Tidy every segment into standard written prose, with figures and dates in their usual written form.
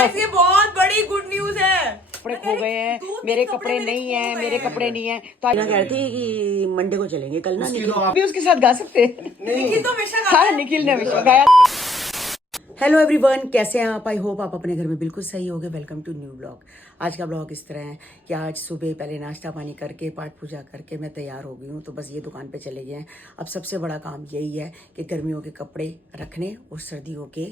Guys ये बहुत बड़ी गुड न्यूज है। कपड़े खो गए हैं, मेरे कपड़े नहीं है, मेरे कपड़े नहीं है। तो आज कहते हैं कि मंडे को चलेंगे, कल ना निखिल भी उसके साथ गा सकते हैं। निखिल तो हमेशा हाँ, निखिल ने हमेशा गाया। हेलो एवरीवन, कैसे हैं आप? आई होप आप अपने घर में बिल्कुल सही होगे। Welcome to new blog. आज का ब्लॉग इस तरह है कि आज सुबह पहले नाश्ता पानी करके पाठ पूजा करके मैं तैयार हो गई हूँ। तो बस ये दुकान पे चले गए हैं। अब सबसे बड़ा काम यही है कि गर्मियों के कपड़े रखने और सर्दियों के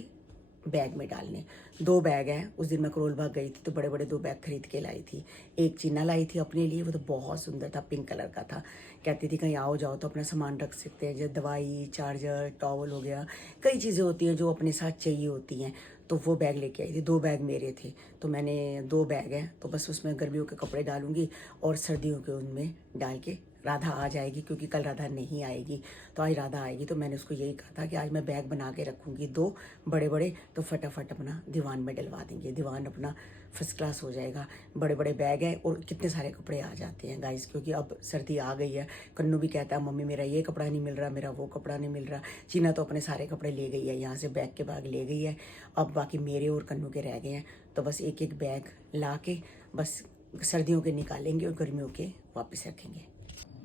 बैग में डालने। 2 बैग हैं। उस दिन मैं करोल बाग गई थी तो बड़े बड़े 2 बैग खरीद के लाई थी। एक चीना लाई थी अपने लिए, वो तो बहुत सुंदर था, पिंक कलर का था। कहती थी कहीं आओ जाओ तो अपना सामान रख सकते हैं, जैसे दवाई, चार्जर, टॉवल हो गया, कई चीज़ें होती हैं जो अपने साथ चाहिए होती हैं। तो वो बैग लेके आई थी। 2 बैग मेरे थे तो मैंने 2 बैग हैं तो बस उसमें गर्मियों के कपड़े डालूंगी और सर्दियों के उनमें डाल के राधा आ जाएगी, क्योंकि कल राधा नहीं आएगी। तो आज राधा आएगी तो मैंने उसको यही कहा था कि आज मैं बैग बना के रखूँगी 2 बड़े बड़े, तो फटाफट अपना दीवान में डलवा देंगे। दीवान अपना फर्स्ट क्लास हो जाएगा। बड़े बड़े बैग हैं और कितने सारे कपड़े आ जाते हैं गाइस, क्योंकि अब सर्दी आ गई है। कन्नू भी कहता है मम्मी मेरा ये कपड़ा नहीं मिल रहा, मेरा वो कपड़ा नहीं मिल रहा। चीना तो अपने सारे कपड़े ले गई है, यहाँ से बैग के बैग ले गई है। अब बाकी मेरे और कन्नू के रह गए हैं। तो बस एक एक बैग ला के बस सर्दियों के निकालेंगे और गर्मियों के वापस रखेंगे।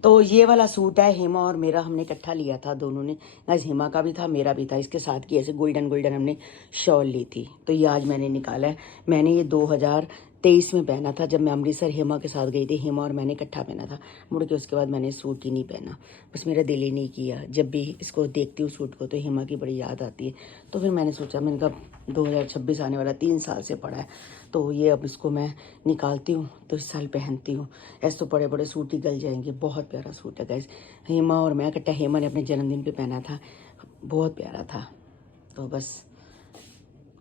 तो ये वाला सूट है हेमा और मेरा, हमने इकट्ठा लिया था दोनों ने। गाइस हेमा का भी था, मेरा भी था। इसके साथ की ऐसे गोल्डन गोल्डन हमने शॉल ली थी। तो ये आज मैंने निकाला है। मैंने ये 2023 में पहना था जब मैं अमृतसर हेमा के साथ गई थी। हेमा और मैंने इकट्ठा पहना था। मुड़ के उसके बाद मैंने सूट ही नहीं पहना। बस मेरा दिल ही नहीं किया। जब भी इसको देखती हूँ सूट को तो हेमा की बड़ी याद आती है। तो फिर मैंने सोचा, मैंने कहा 2026 आने वाला, 3 साल से पड़ा है, तो ये अब इसको मैं निकालती हूँ तो इस साल पहनती हूँ। ऐसे तो बड़े बड़े सूट ही गल जाएंगे। बहुत प्यारा सूट है गाइस। हेमा और मैं इकट्ठा, हेमा ने अपने जन्मदिन पे पहना था, बहुत प्यारा था। तो बस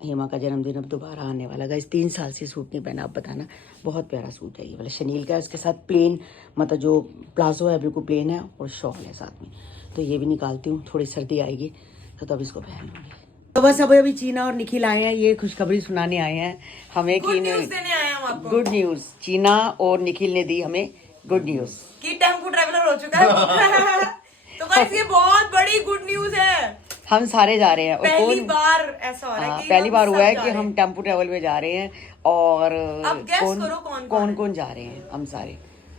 हेमा का जन्मदिन अब दोबारा आने वाला गाइस। 3 साल से सूट नहीं पहना। अब बताना, बहुत प्यारा सूट है ये वाला, शनील का है। उसके साथ प्लेन, मतलब जो प्लाजो है बिल्कुल प्लेन है और शॉल है साथ में। तो ये भी निकालती हूँ, थोड़ी सर्दी आएगी तो तब इसको पहन लूँगी। तो बस अब अभी चीना और निखिल आए हैं, ये खुशखबरी सुनाने आए हैं हमें कि गुड न्यूज देने आए हम आपको। Good news. चीना और निखिल ने दी हमें गुड न्यूज कि टेम्पो ट्रैवलर हो चुका है। तो गाइस ये बहुत बड़ी गुड न्यूज है। हम सारे जा रहे हैं। और पहली बार ऐसा हो रहा है कि पहली हम बार हुआ सब है जा कि रहे हम हैं। टेम्पो ट्रेवल में जा रहे हैं। और अब guess करो कौन कौन जा रहे हैं। हम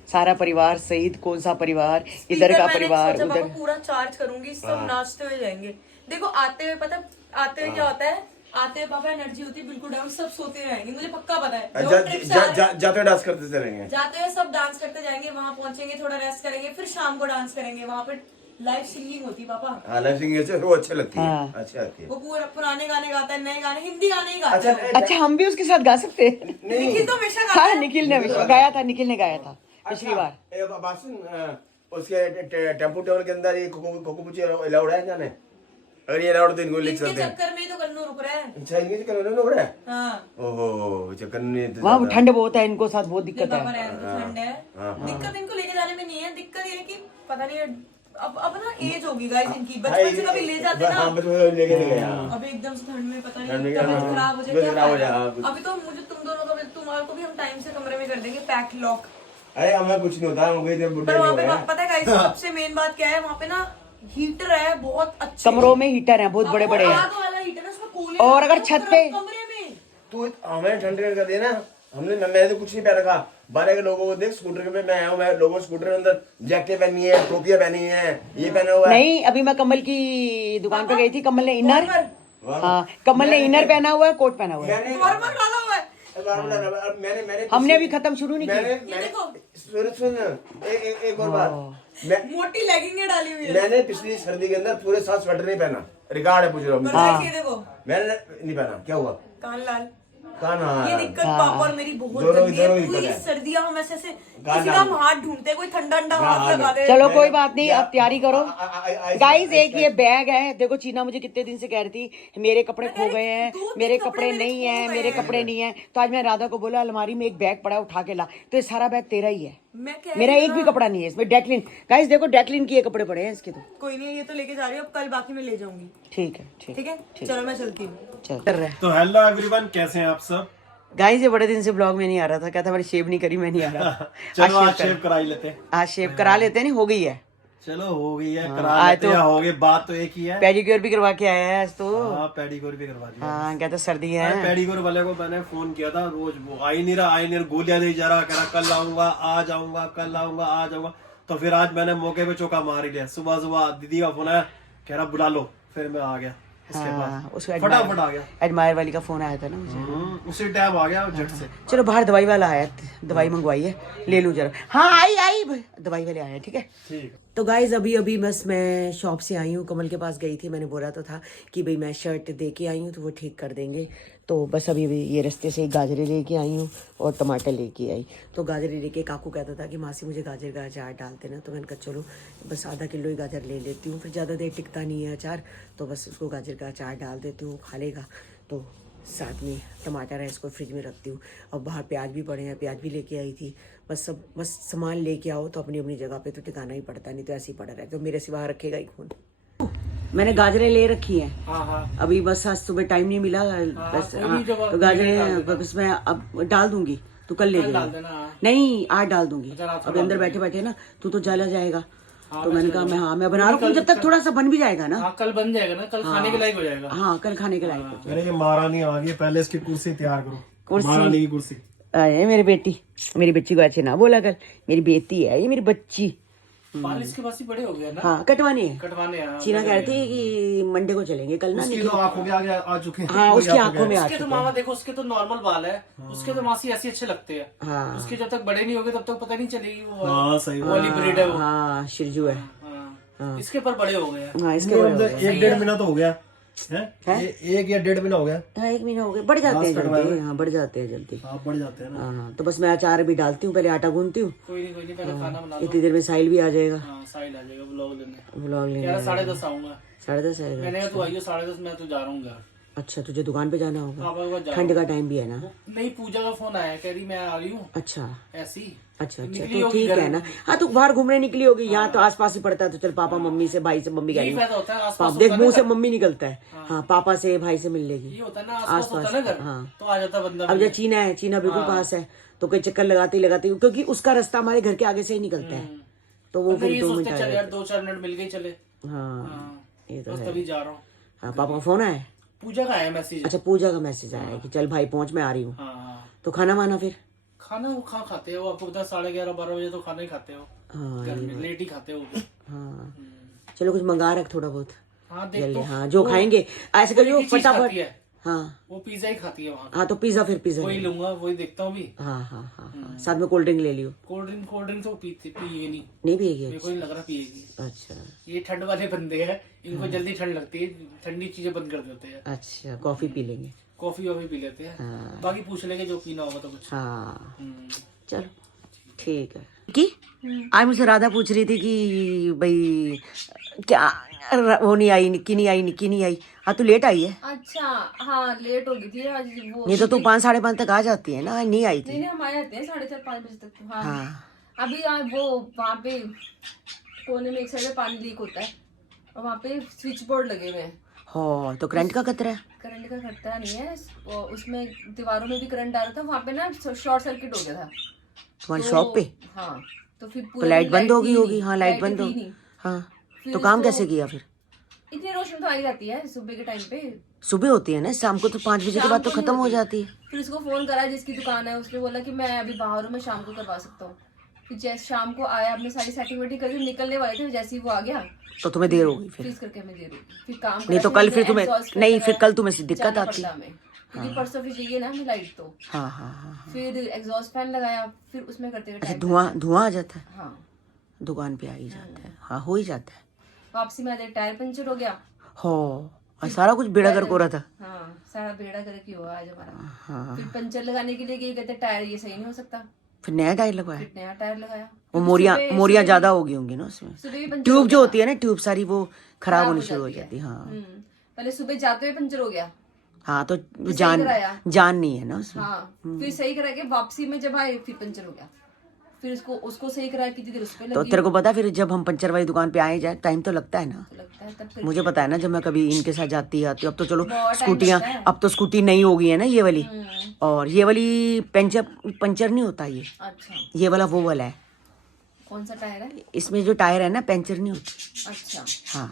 सारा परिवार सहित। कौन सा परिवार? स्पीकर इधर का मैंने परिवार, सोचा उधर। पापा पूरा चार्ज करूंगी, सब नाचते हुए जाएंगे। देखो आते हुए पता, आते हुए क्या होता है, आते हुए पापा एनर्जी होती है बिल्कुल डाउन, सब सोते रहेंगे, मुझे पक्का पता है। जाते हुए डांस करते चलेंगे। जाते हुए सब डांस करते जाएंगे, वहां पहुंचेंगे, थोड़ा रेस्ट करेंगे, फिर शाम को डांस करेंगे। वहां पे लाइव सिंगिंग होती है पापा। हाँ, लाइव सिंगिंग से वो अच्छी लगती है। हाँ। अच्छी लगती है। वो पूरा पुराने गाने गाता है, नए गाने, हिंदी गाने ही गाता है। अच्छा, हम भी उसके साथ गा सकते हैं। निखिल तो हमेशा गाता हाँ, है। निखिल ने हमेशा गाया था। निखिल ने गाया था पिछली बार। बात सुन, उसके टेम्पो ट्रेवल के अंदर ये कोको अलाउड है जाने? अगर ये अलाउड तो इनको लिख इनके सकते हैं। चक्कर में ही तो कन्नू रुक रहा है। अच्छा, इनके चक्कर में हो रहा है। हाँ। ओहो, चक्कर नहीं। वहाँ ठंड बहुत है, इनको साथ बहुत दिक्कत पापा है। रहने दो, ठंड है। दिक्कत इनको लेके जाने में नहीं है, दिक्कत ये है कि पता नहीं अब ना एज होगी गाइस इनकी। बचपन से कभी ले जाते ना, हाँ, बचपन से लेके नहीं गया। अभी एकदम से ठंड में पता ठंड नहीं में तबीयत खराब हो जाए, क्या खराब हो जाए, फायदा? हाँ, कुछ। अभी तो मुझे तुम दोनों को, तुम्हारे को भी हम टाइम से कमरे में कर देंगे पैक लॉक। अरे हमें कुछ नहीं होता, हम गए बुढ़े पर वहाँ हो पे गए। पता है गाइस सबसे मेन बात क्या है, वहाँ पे ना हीटर है बहुत अच्छे। कमरों में हीटर हैं, बहुत बड़े बड़े हैं। आग वाला हीटर है, उसमें कूलिंग और अगर है, छत पे- कमरे में तू हमें ठंड कर देना। मैंने तो कुछ नहीं पहन रखा। बाहर के लोगों को देख, स्कूटर पे मैं आया हूँ, मैं लोगों स्कूटर के अंदर जैकेट पहनी है, टोपियां पहनी है, ये पहना हुआ है। नहीं, अभी मैं कमल की दुकान पे गई थी। कमल ने इनर, हाँ कमल ने इनर पहना हुआ है, कोट पहना हुआ है। मैंने नॉर्मल डाला हुआ है। मैंने हमने अभी खत्म शुरू नहीं मैंने की। सुन एक और बात। मोटी लेगिंग डाली हुई है। मैंने पिछली सर्दी के अंदर पूरे साल स्वेटर नहीं पहना। रिकॉर्ड है, पूछ रहा हूँ। पर देखिए देखो मैंने नहीं पहना, क्या हुआ? कान लाल। कान, ये दिक्कत पापा और मेरी बहुत दोनों- गंदी है। दोनों दिक्कत पूरी है। सर्दियां हम ऐसे गान किसी का हम हाथ ढूंढते हैं, कोई ठंडा ठंडा हाथ लगा दे। चलो कोई बात नहीं, अब तैयारी करो I- गाइस। एक ये बैग है, देखो चीना मुझे कितने दिन से कह रही थी मेरे कपड़े खो गए हैं, मेरे कपड़े नहीं है, मेरे कपड़े नहीं है। तो आज मैं राधा को बोला अलमारी में एक बैग पड़ा है, उठा के ला। तो ये सारा बैग तेरा ही है, मैं कह मेरा रही एक हूँ भी ना, कपड़ा नहीं है इसमें। डेकलिन गाइस देखो, डेकलिन के ये कपड़े पड़े हैं इसके। तो कोई नहीं, ये तो लेके जा रही हूँ, अब कल बाकी मैं ले जाऊंगी। ठीक है, ठीक है, चलो मैं चलती हूँ। चल कर रहा है। तो हेलो एवरीवन, कैसे हैं आप सब? गाइस ये बड़े दिन से ब्लॉग में नहीं आ रहा था, कहता मैंने शेव नहीं करी, मैं नहीं आ रहा। चलो आज कर- शेव करा ही लेते हैं। आज शेव करा लेते हैं। नहीं हो गई है, चलो हो गई है, हाँ, करा आज लेते तो- हैं, हो गई, बात तो एक ही है। पेडिक्योर भी करवा के आया है आज तो। हाँ, पेडिक्योर भी करवा दिया। हाँ कहते सर्दी है। अरे पेडिक्योर वाले को मैंने फोन किया था, रोज वो आ ही नहीं रहा, गोलियां दे जा रहा, कह रहा कल आऊंगा, आज आऊंगा, कल आऊंगा, आज आऊंगा। तो फिर आज मैंने मौके पे चौका मार ही लिया। सुबह सुबह दीदी का फोन आया, कह रहा बुला लो, फिर मैं आ गया। इसके हाँ, बाद उसका फटाफट आ गया। एडमायर वाली का फोन आया था ना मुझे। उसी टाइम आ गया झट से। चलो बाहर दवाई वाला आया, दवाई मंगवाई है, ले लूं जरा। हाँ आई दवाई वाले आया, ठीक है। ठीक। तो गाइज अभी बस मैं शॉप से आई हूँ, कमल के पास गई थी, मैंने बोला तो था कि भाई मैं शर्ट दे के आई हूँ तो वो ठीक कर देंगे। तो बस अभी ये रास्ते से गाजरे लेके आई हूँ और टमाटर लेके आई। तो गाजरे लेके काकू कहता था कि मासी मुझे गाजर का अचार डाल देना, तो मैंने कहा चलो बस आधा किलो ही गाजर ले लेती हूँ, फिर ज़्यादा देर टिकता नहीं है अचार, तो बस उसको गाजर का अचार डाल देती हूँ, खा लेगा। तो साथ में टमाटर है, इसको फ्रिज में रखती हूँ। और बाहर प्याज भी पड़े हैं, प्याज भी लेके आई थी। बस सामान लेके आओ तो अपनी अपनी जगह पे तो टिकाना ही पड़ता, नहीं तो ऐसे ही पड़ा रहे तो मेरे सिवा रखेगा ही कौन। मैंने गाजरें ले रखी हैं। हाँ। अभी बस आज सुबह टाइम नहीं मिला, बस कोई नहीं, जब तो गाजरें बस मैं अब डाल दूंगी, तू कल ले डाल जाना। देना, हाँ। नहीं आज डाल दूंगी, अच्छा, रात को अभी अंदर डाल बैठे बैठे ना तू तो जला जाएगा। हाँ, तो मैंने कहा मैं बना रहा हूँ, जब तक थोड़ा सा बन भी जाएगा ना। हाँ, कल बन जाएगा ना, कल खाने के लायक हो जाएगा। हाँ कल खाने के लायक हो जाएगा। अरे ये महारानी आ गई, पहले इसकी कुर्सी तैयार करो। कुर्सी? महारानी की कुर्सी। अरे मेरी बच्ची को अच्छे ना बोला कर, मेरी बेटी है ये, मेरी बच्ची। बाल इसके पास ही बड़े हो गए ना, हाँ कटवाने हैं। कटवाने हैं। चीना कह रही थी कि मंडे को चलेंगे कल ना। उसकी तो आंखों के आगे आ चुके हैं। हाँ उसकी आंखों में आ उसके तो मामा देखो, उसके तो नॉर्मल बाल है, उसके तो मासी ऐसे अच्छे लगते हैं। हाँ उसके जब तक बड़े नहीं होंगे तब तक पता नहीं चलेगी वो हाँ सही बात। वाली ब्रीड है वो। हाँ शिरजू है। हाँ। इसके पर बड़े हो गए हैं। हाँ इसके बड़े हो गए। 1-1.5 महीना तो हो गया है। 1 या 1.5 महीना हो गया। हाँ 1 महीना हो गया, बढ़ जाते हैं जल्दी। हाँ बढ़ जाते हैं जल्दी। आप बढ़ जाते हैं ना। हाँ तो बस मैं अचार भी डालती हूँ, पहले आटा गूंथती हूँ, कोई नहीं, पहले खाना बना लो। इतनी देर में साहिल भी आ जाएगा हाँ, साहिल आ जाएगा व्लॉग लेने। व्लॉग लेने। 11:30 आऊंगा। 10:30 आएगा। मैंने कहा तू आइयो 10:30, मैं तो जा रहा हूँ घर। अच्छा तुझे दुकान पे जाना होगा, पापा के पास जा ठंड का टाइम भी है ना। नहीं, पूजा का फोन आया, कह रही मैं आ रही हूँ अच्छा ऐसी। अच्छा निकली तो होगी ठीक घर है ना। हाँ तो बाहर घूमने निकली होगी, यहाँ तो आसपास ही पड़ता है, तो चल पापा मम्मी से, भाई से, मम्मी यही कहेगी फायदा होता है, आसपास देख होता है मुंह ना से घर। मम्मी निकलता है। हाँ पापा से भाई से मिल ये लेगी। होता है ना, आसपास होता है ना घर, हाँ। तो आ जाता है बंदा। अब जब चीना है, चीना बिल्कुल पास है, तो कोई चक्कर लगाते ही क्योंकि उसका रास्ता हमारे घर के आगे से ही निकलता है, तो वो फिर ये 2 सोचते मिनट चल आएगा। यार 2-4 मिनट मिल गए चले। हाँ ये तो बस है। तभी जा रहा हूँ। हाँ पापा का फोन आया है? पूजा का आया मैसेज। अच्छा पूजा का मैसेज आया है कि चल भाई पहुंच, मैं आ रही हूँ। हाँ, तो खाना वाना फिर? खाना वो खा खाते हो आपको पता, 11:30-12 बजे तो खाना ही खाते हो हाँ घर में, लेट ही खाते हो। हाँ चलो कुछ मंगा रख थोड़ा बहुत हाँ देख जल्दी। तो हाँ जो खाएंगे ऐसे करियो एक ही चीज फटाफट। खाती है, हाँ वो पिज्जा ही खाती है वहाँ। हाँ तो पिज्जा, फिर पिज्जा वही लूंगा, वही देखता हूँ भी। हाँ हाँ हाँ साथ में कोल्ड ड्रिंक ले लियो। कोल्ड ड्रिंक तो पिएगी नहीं, नहीं पिएगी? मेरे को नहीं लग रहा पिएगी। अच्छा ये ठंड वाले बंदे हैं, इनको जल्दी ठंड लगती है, ठंडी चीजें बंद कर देते हैं। अच्छा कॉफी पी लेंगे। कॉफी वॉफी पी लेते हैं, हाँ। बाकी पूछ लेंगे जो पीना होगा तो कुछ। हाँ हम्म। चलो ठीक है। कि आज मुझे राधा पूछ रही थी कि भाई क्या वो नहीं आई, निक्की नहीं आई। हाँ तू लेट आई है? अच्छा हाँ लेट हो गई थी आज वो। नहीं तो तू 5 साढ़े 5 तक आ जाती है ना, आज नहीं आई थी। नहीं हम आ जाते हैं 4:30-5 बजे तक तो। हाँ हाँ अभी वो वहाँ पे कोने में एक साइड में पानी लीक होता है और वहाँ पे स्विच बोर्ड लगे हुए हैं। हो तो करंट का खतरा है? करंट का खतरा नहीं है, उसमें दीवारों में भी करंट आ रहा था, वहाँ पे ना शॉर्ट सर्किट हो गया था तुम्हारी शॉप पे? हाँ तो फिर तो लाइट बंद हो गई थी होगी। नहीं, हाँ लाइट बंद थी हो। नहीं। हाँ फिर तो काम उसको- कैसे किया फिर? इतनी रोशनी तो आ ही जाती है सुबह के टाइम पे। सुबह होती है ना, शाम को तो 5 बजे के बाद तो शाम को खत्म नहीं हो होती। जाती है। फिर उसको फोन करा जिसकी दुकान है, उसने बोला कि मैं अभी बाहर हूँ, मैं शाम को करवा सकता हूँ। फिर जैसे शाम को आया, अपने सारी सेटिंग वेटिंग करके निकलने वाले थे, जैसे ही वो आ गया तो तुम्हें देर हो गई फिर? फ्रीज करके हमें दे दो, फिर काम नहीं तो कल फिर तुम्हें नहीं, फिर कल तुम्हें दिक्कत जाना आती। पड़ता हमें, क्योंकि परसों फिर चाहिए ना हमें लाइट तो। हाँ हाँ हाँ। फिर एग्जॉस्ट फैन लगाया, फिर उसमें करते हुए अच्छा टाइम धुआं आ जाता है हाँ दुकान पे, आ ही जाता है। हाँ हो ही जाता है। वापसी में आते टायर पंचर हो गया। हो और सारा कुछ बेड़ा कर कोरा था। हाँ सारा बेड़ा करके हुआ आज हमारा। हाँ फिर पंचर लगाने के लिए गए, कहते टायर ये सही नहीं हो सकता, फिर नया टायर लगवाया। फिर नया टायर लगाया। वो सुबह- मोरियां ज्यादा हो गई होंगी ना उसमें। सुबह भी पंचर ट्यूब हो जो गया। होती है ना, ट्यूब सारी वो खराब होनी शुरू हो जाती है। जाती है। हाँ पहले सुबह जाते हुए पंचर हो गया। हाँ तो सही जान कराया। जान नहीं है ना उसमें। हाँ फिर सही करा के वापसी में जब आए फिर पंचर हो गया, फिर उसको सही कराया कितनी देर उस पे तो लगी। तेरे को पता फिर जब हम पंचर वाली दुकान पे आए जाए टाइम तो लगता है ना। तो लगता है तब मुझे पता है ना, जब मैं कभी इनके साथ आती हूँ, अब तो चलो बहुत टाइम स्कूटियाँ, लगता है। अब तो स्कूटी नई हो गई है ना ये वाली, और ये वाली पंचर नहीं होता ये अच्छा ये वाला वो वाला है, कौन सा टायर है? इसमें जो टायर है ना पंचर नहीं होते। अच्छा, हाँ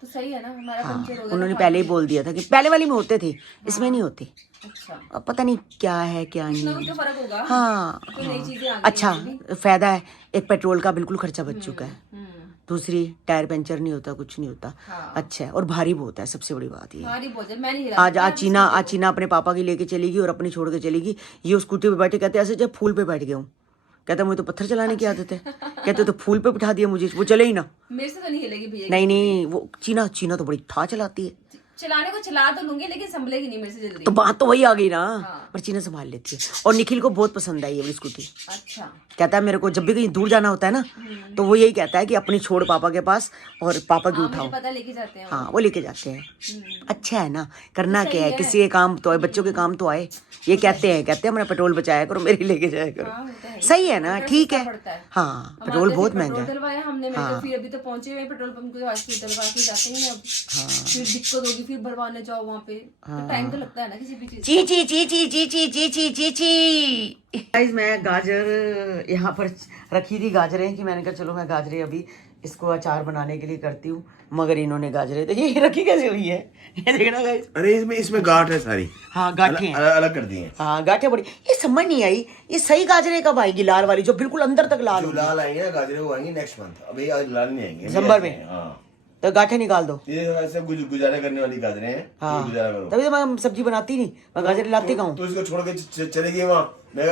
तो सही है ना, हमारा हाँ, पंचर हो गया। उन्होंने पहले ही बोल दिया था कि पहले वाली में होते थे, इसमें नहीं होते। अच्छा, अब पता नहीं क्या है क्या कुछ ना नहीं। कुछ तो फर्क होगा। हाँ कोई नई चीजें आ गई अच्छा हैं अभी। फायदा है, एक पेट्रोल का बिल्कुल खर्चा बच चुका है, हम्म, दूसरी टायर पंचर नहीं होता, कुछ नहीं होता। हाँ। अच्छा है, और भारी बहुत है, सबसे बड़ी बात ये है। हमारी बहुत है, मैं नहीं हिला आज सकती, आज चीना अपने पापा की लेके चलेगी और अपनी छोड़ के चलेगी। ये उस स्कूटी पे बैठे कहते ऐसे जब फूल पे बैठ गया हूँ, कहता मुझे तो पत्थर चलाने की आदत है, कहते तो फूल पे बिठा दिया मुझे, वो चले ही ना। मेरे से तो नहीं हिलेगी भैया। नहीं वो चीना तो बड़ी ठा चलाती है। चलाने को चला तो लूंगी, लेकिन संभलेगी नहीं मेरे से जल्दी। तो बात तो वही आ गई ना, हाँ। पर चीना संभाल लेती है। और निखिल को बहुत पसंद आई ये वाली स्कूटी। अच्छा, कहता है मेरे को जब भी कहीं दूर जाना होता है ना, तो वो यही कहता है कि अपनी छोड़ पापा के पास और पापा की हाँ, उठाओ। मुझे पता, लेके जाते हैं वो। हाँ वो लेके जाते हैं। अच्छा है ना, करना तो क्या है, सही है। किसी के काम तो आए, बच्चों के काम तो आए। ये कहते हैं अपना पेट्रोल बचाया करो, मेरी लेके जाया करो। हाँ, वो तो है ही। सही है ना, पेट्रोल ठीक सस्ता है। पड़ता है। हाँ हमारे पेट्रोल तो बहुत फिर महंगा पेट्रोल है। डलवाया हमने, मैं हाँ। तो फिर अभी तो पहुंचे हुए पेट्रोल पंप के पास, फिर डलवा के जाते हैं अब। फिर दिक्कत होगी, फिर भरवाने जाओ वहाँ पे, तो टाइम तो लगता है ना किसी भी चीज। ची ची ची ची ची ची ची ची ची ची। गाइस मैं गाजर यहाँ पर रखी थी, गाजरें कि मैंने कहा चलो मैं गाजरें अभी इसको अचार बनाने के लिए करती हूँ, मगर इन्होंने गाजरें तो ये रखी कैसे हुई है, ये देखना गाइस। अरे इसमें गांठ है सारी। हाँ गांठें हैं। अलग कर दी है। हाँ गांठें बड़ी, ये समझ नहीं आई, ये सही गाजरें कब आएगी लाल वाली जो बिल्कुल अंदर तक लाल जो होगी? लाल आएंगे ना गाजरे, वो आएंगे नेक्स्ट मंथ। अभी आज लाल नहीं आएंगे, दिसंबर में? हाँ, तो गांठें निकाल दो। ये ऐसे गुजारा करने वाली गाजरे हैं। हाँ ये गुजारा करो। तभी तो मैं सब्जी बनाती नहीं, मैं गाजर लाती कहाँ हूँ। तो इसको छोड़ के चलेगी वहाँ, मैं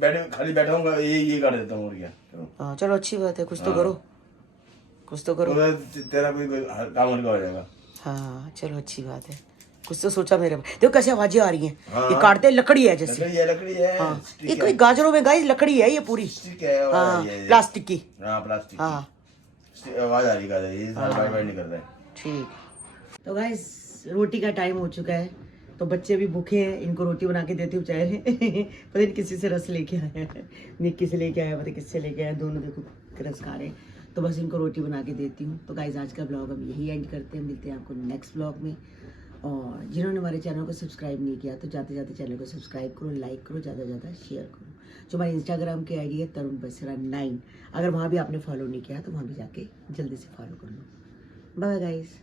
बैठे खाली बैठा हूँ, ये काट देता हूँ और क्या करूँ। हाँ चलो अच्छी बात है, कुछ तो करो, कुछ तो करो। तो तेरा कोई काम हल्का हो जाएगा। हाँ चलो अच्छी बात है, कुछ तो सोचा मेरे। देखो कैसे आवाजें आ रही हैं, हाँ। ये काटते लकड़ी है जैसे। लकड़ी है। हाँ स्टिक ये है। कोई गाजरों में गाइस लकड़ी है ये पूरी। स्टिक है और हाँ ये प्लास्टिक की। हाँ प्लास्टिक हाँ की। आवाज आ रही गाजर, ये बार बार नहीं कर रहा है। ठीक। तो गाइस रोटी का टाइम हो चुका है, तो बच्चे भी भूखे हैं, इनको रोटी बना के देती हूँ चाय। पता नहीं किसी से रस लेके आया है, निक्की से लेके आया, पता किससे लेके आया, दोनों देखो रस खा रहे हैं। तो बस इनको रोटी बना के देती हूँ। तो गाइस आज का ब्लॉग हम यही एंड करते हैं, मिलते हैं आपको नेक्स्ट ब्लॉग में। और जिन्होंने हमारे चैनल को सब्सक्राइब नहीं किया तो जाते जाते चैनल को सब्सक्राइब करो, लाइक करो, ज़्यादा से ज़्यादा शेयर करो। जो हमारे इंस्टाग्राम की आईडी है तरुण बसरा 9, अगर वहाँ भी आपने फॉलो नहीं किया तो वहाँ भी जाके जल्दी से फॉलो कर लो। Bye guys.